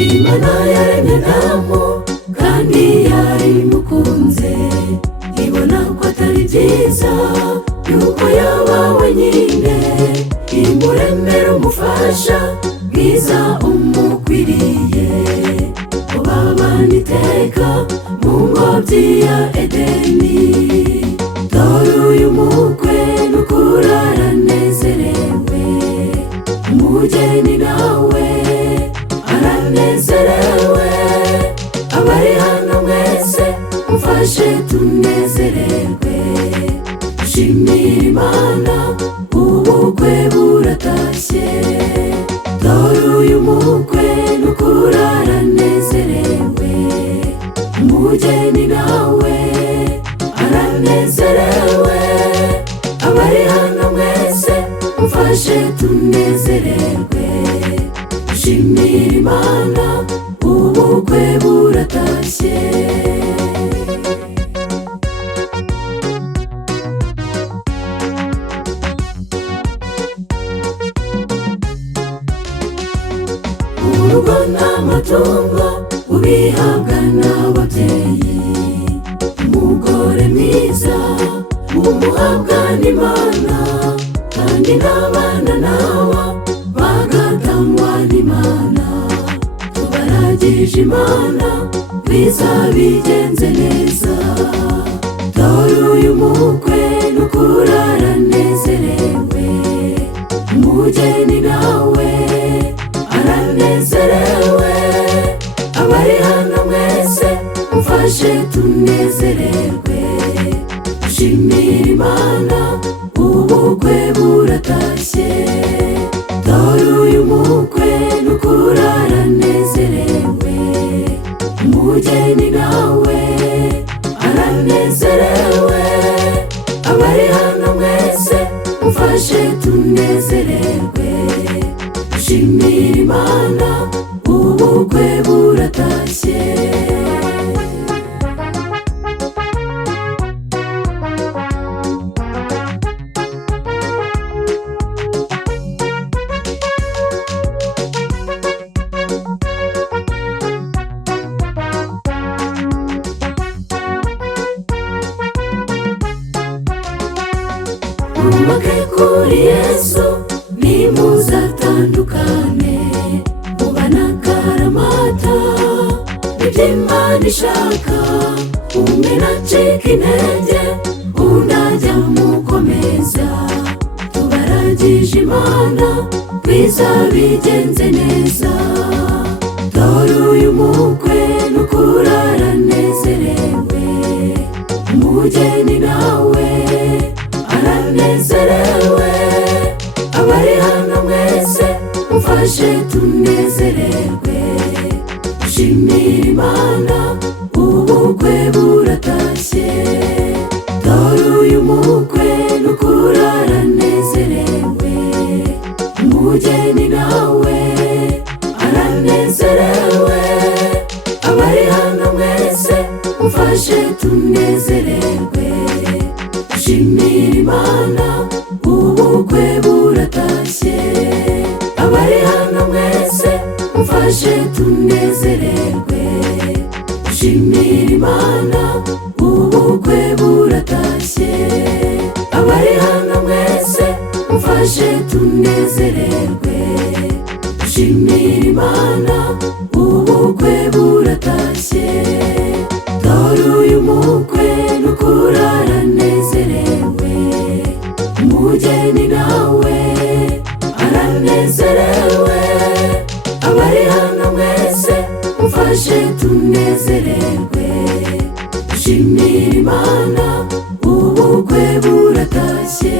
Imana yaremye Adamu kandi yarimukunze, ibona ko atari byiza yuko yaba wenyine, imuremera umufasha mwiza umukwiriye, ko babana iteka mu ngobyi ya Edeni. Dore uyu mukwe n'ukuri aranezerewe, umugeni nawe aranezerewe, abari hano mwese mufashe tunezererwe, dushimire Imana ubukwe buratashye. Dore uyu mukwe n'ukuri aranezerewe, umugeni nawe aranezerewe, abari hano mwese mufashe tunezererwe, dushimire Imana ubukwe buratashye. Urugo n'amatungo ubihabwa n'ababyeyi, umugore mwiza umuhabwa n'Imana, kandi n'abana nawa bagatangwa n'Imana. Tubaragije Imana biza bigenze neza. Dore uyu mukwe n'ukuri aranezerewe, umugeni nawe aranezerewe, abari hano mwese mufashe tunezererwe, dushimire Imana ubukwe buratashye. Dore uyu mukwe n'ukuri aranezerewe, umugeni nawe aranezerewe, abari hano mwese mufashe tunezererwe, dushimire Imana ubukwe buratashye. Mwubake kuri Yesu nimuzatandukane, mubana akaramata nibyo Imana ishaka, umwe nacika intege undi ajya mukomeza. Tubaragije Imana biza bigenze neza. Dore uyu mukwe n'ukuri aranezerewe, umugeni nawe aranezerewe, abari hano mwese mufashe tunezererwe, dushimire Imana ubukwe buratashye. Dore uyu mukwe n'ukuri aranezerewe, umugeni nawe aranezerewe, abari hano mwese mufashe tunezererwe, dushimire Imana ubukwe buratashye. Abari hano mwese mufashe tunezererwe, dushimire Imana ubukwe buratashye. Abari hano mwese mufashe tunezererwe, dushimire Imana ubukwe buratashye. Dore uyu mukwe n'ukuri aranezerewe, umugeni nawe aranezerewe, abari hano mwese mufashe tunezererwe, dushimire Imana ubukwe buratashye.